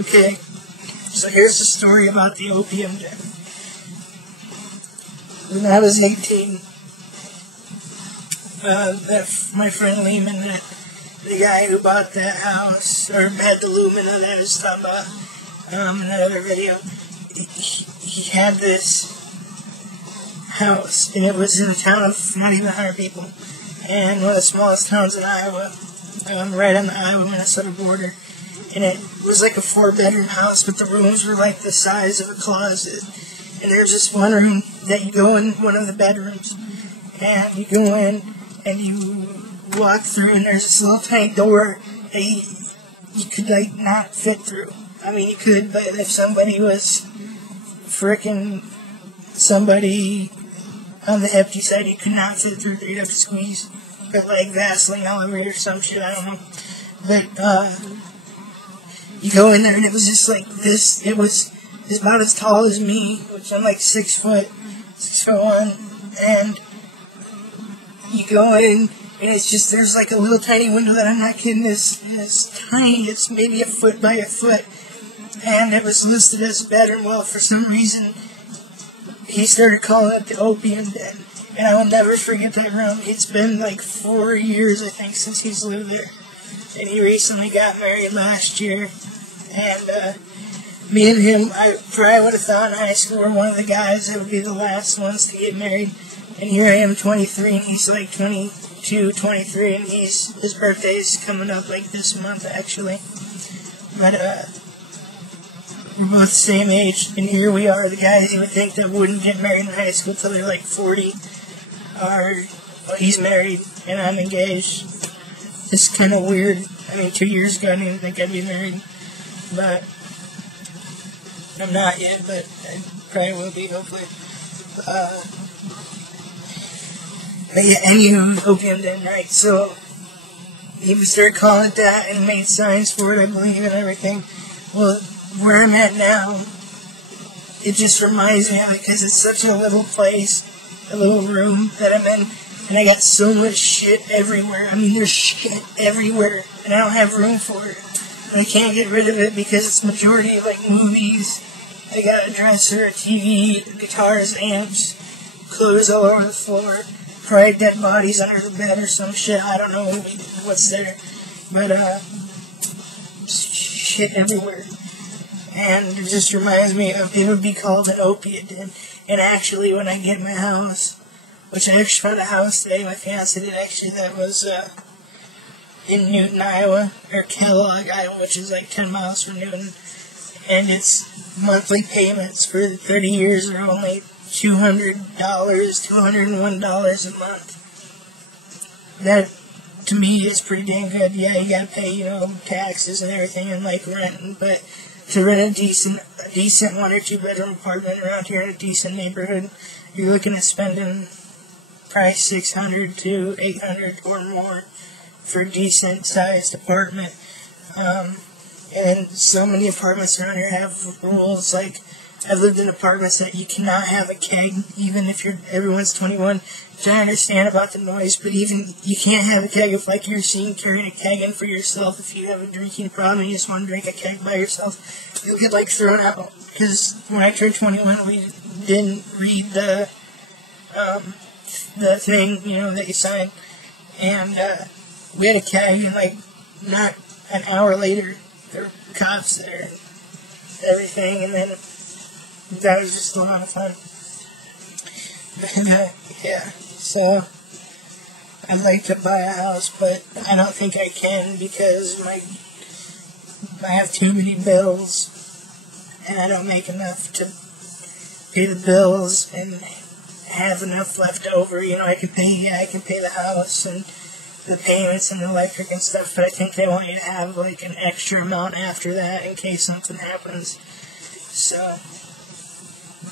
Okay, so here's the story about the opium den. When I was 18, my friend Lehman, the guy who bought that house, or had the Lumina that I was talking about in that other video, he had this house, and it was in a town of not even 100 people, and one of the smallest towns in Iowa, right on the Iowa-Minnesota border. And it was like a 4-bedroom house, but the rooms were like the size of a closet. And there's this one room that you go in one of the bedrooms, and you go in and you walk through, and there's this little tiny door that you could like not fit through. I mean, you could, but if somebody was somebody on the hefty side, you could not fit through. You'd have to squeeze, put like Vaseline all over it or some shit. I don't know, but you go in there, and it was just like this. It was about as tall as me, which I'm like 6'1", and you go in, and it's just, there's like a little tiny window that I'm not kidding is tiny. It's maybe 1 foot by 1 foot, and it was listed as a bedroom. Well, for some reason, he started calling it the opium den, and I will never forget that room. It's been like 4 years, I think, since he's lived there, and he recently got married last year. And me and him, I probably would have thought in high school were one of the guys that would be the last ones to get married. And here I am, 23, and he's like 22, 23, and his birthday's coming up like this month, actually. But we're both the same age, and here we are, the guys you would think that wouldn't get married in high school till they're like 40. He's married, and I'm engaged. It's kind of weird. I mean, 2 years ago I didn't even think I'd be married. But I'm not yet, but I probably will be, hopefully. But yeah, anywho, opium den, right? So he started calling it that and made signs for it, I believe, and everything. Well, where I'm at now, it just reminds me of it because it's such a little place, a little room that I'm in, and I got so much shit everywhere. I mean, there's shit everywhere, and I don't have room for it. I can't get rid of it because it's majority of like movies. I got a dresser, a TV, guitars, amps, clothes all over the floor, probably dead bodies under the bed or some shit. I don't know what's there, but shit everywhere. And it just reminds me of, it would be called an opiate den. And actually, when I get my house, which I actually found a house today, my fiance did actually, that was in Newton, Iowa, or Kellogg, Iowa, which is like 10 miles from Newton, and its monthly payments for 30 years are only $201 a month. That, to me, is pretty dang good. Yeah, you gotta pay, taxes and everything, and like rent, but to rent a decent 1 or 2 bedroom apartment around here in a decent neighborhood, you're looking at spending probably $600 to $800 or more for a decent-sized apartment. And so many apartments around here have rules, like, I've lived in apartments that you cannot have a keg, even if everyone's 21, which I understand about the noise, but even, you can't have a keg if, like, you're seen carrying a keg in for yourself. If you have a drinking problem and you just want to drink a keg by yourself, you'll get, like, thrown out. Because when I turned 21, we didn't read the thing, that you signed, and, we had a keg, and, like, not an hour later, there were cops there and everything, and then that was just a lot of fun. Yeah, so I'd like to buy a house, but I don't think I can because I have too many bills, and I don't make enough to pay the bills and have enough left over. I can pay the house and the payments and the electric and stuff, but I think they want you to have like an extra amount after that in case something happens. So,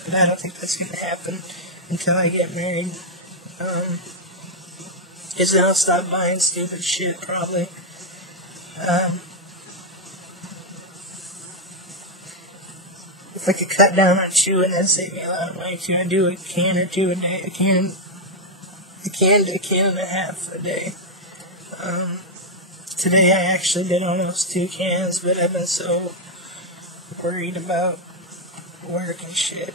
but I don't think that's going to happen until I get married. Because then I'll stop buying stupid shit, probably. If I could cut down on chewing, that'd save me a lot of money too. I do a can or two a day. A can to a can and a half a day. Today I actually did almost 2 cans, but I've been so worried about work and shit.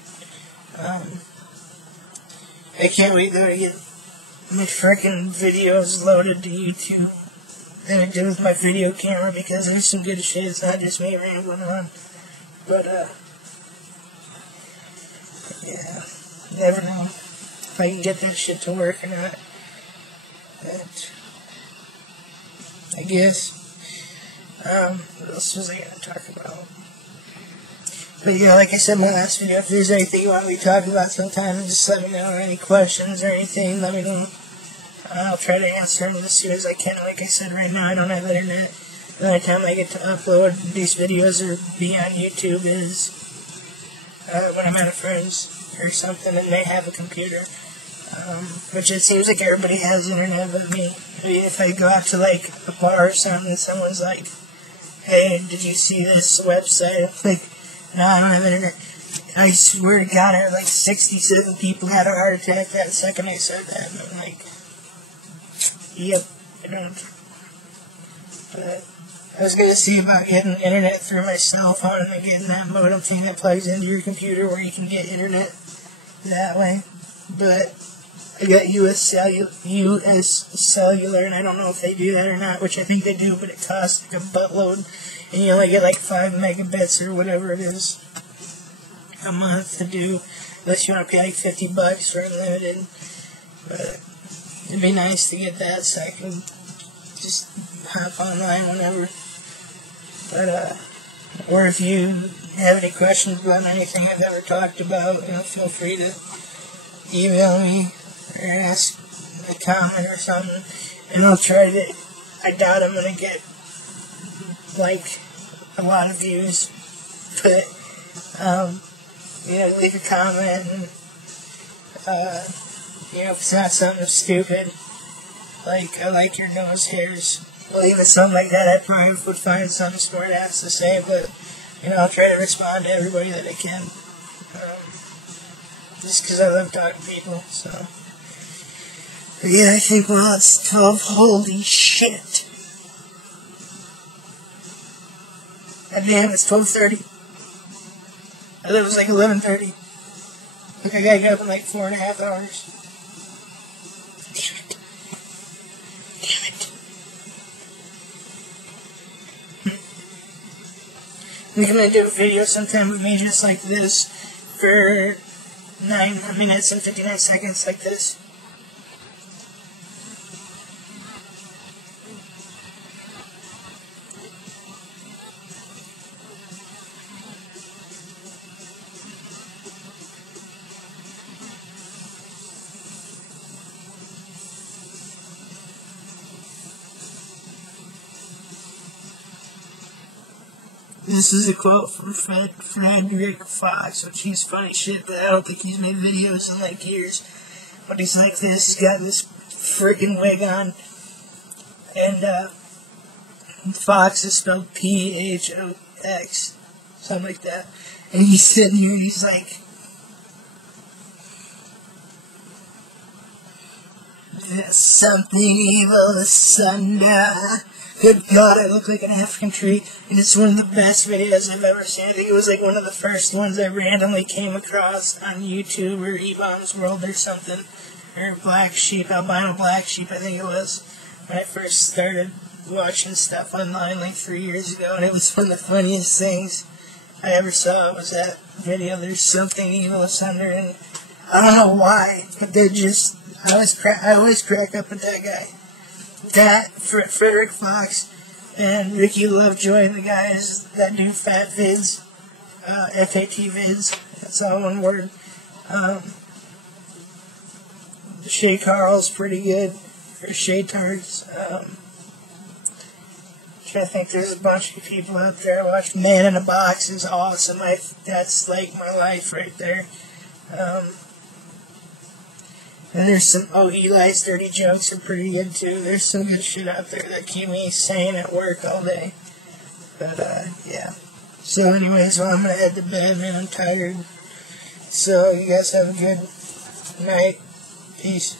I can't wait though to get my frickin' videos loaded to YouTube than I did with my video camera, because there's some good shit. It's not just me rambling on. But, yeah, never know if I can get that shit to work or not. But, I guess, what else was I gonna talk about? But yeah, like I said in my last video, if there's anything you want me to talk about sometime, just let me know, or any questions or anything, let me know. I'll try to answer them as soon as I can. Like I said, right now I don't have internet. The only time I get to upload these videos or be on YouTube is when I'm at a friend's or something and they have a computer. Which it seems like everybody has internet but me. Maybe if I go out to like a bar or something and someone's like, hey, did you see this website? I'm like, no, I don't have internet. I swear to God, I had like 67 people had a heart attack that second I said that. And I'm like, yep, I don't. But I was going to see about getting internet through my cell phone and getting that modem thing that plugs into your computer where you can get internet that way. But I got US Cellular, and I don't know if they do that or not, which I think they do, but it costs like a buttload. And you only get like 5 megabits or whatever it is a month to do, unless you want to pay like $50 for unlimited. But it'd be nice to get that so I can just hop online whenever. But, or if you have any questions about anything I've ever talked about, feel free to email me or ask a comment or something, and I'll try to. I doubt I'm gonna get like a lot of views, but leave a comment, and if it's not something stupid like I like your nose hairs, well, even something like that, I probably would find something smart ass to say, but I'll try to respond to everybody that I can, just because I love talking to people. So but yeah, I think, well, it's 12. Holy shit. God damn, it's 12:30. I thought it was like 11:30. Look, I gotta get up in like 4.5 hours. Damn it. Damn it. I'm gonna do a video sometime with me just like this for 9 minutes and 59 seconds like this. This is a quote from Frederick Fox, which he's funny shit, but I don't think he's made videos in like years. But he's like this, he's got this freaking wig on, and Fox is spelled P-H-O-X, something like that. And he's sitting here and he's like, there's something evil asunder. Good God, I look like an African tree, and it's one of the best videos I've ever seen. I think it was like one of the first ones I randomly came across on YouTube or E-Bombs World or something, or Black Sheep, Albino Black Sheep, I think it was, when I first started watching stuff online like 3 years ago, and it was one of the funniest things I ever saw was that video, There's Something Evil Asunder, and I don't know why, but they just, I always crack up with that guy. That, Frederick Fox, and Ricky Lovejoy, and the guys that do fat vids, F-A-T vids, that's all one word. Shay Carl's pretty good, or Shay Tards. I think there's a bunch of people out there. I watch Man in a Box is awesome. That's like my life right there. And there's some, Eli's Dirty Jokes are pretty good too. There's some good shit out there that keep me sane at work all day. But, yeah. So anyways, well, I'm gonna head to bed, man. I'm tired. So, you guys have a good night. Peace.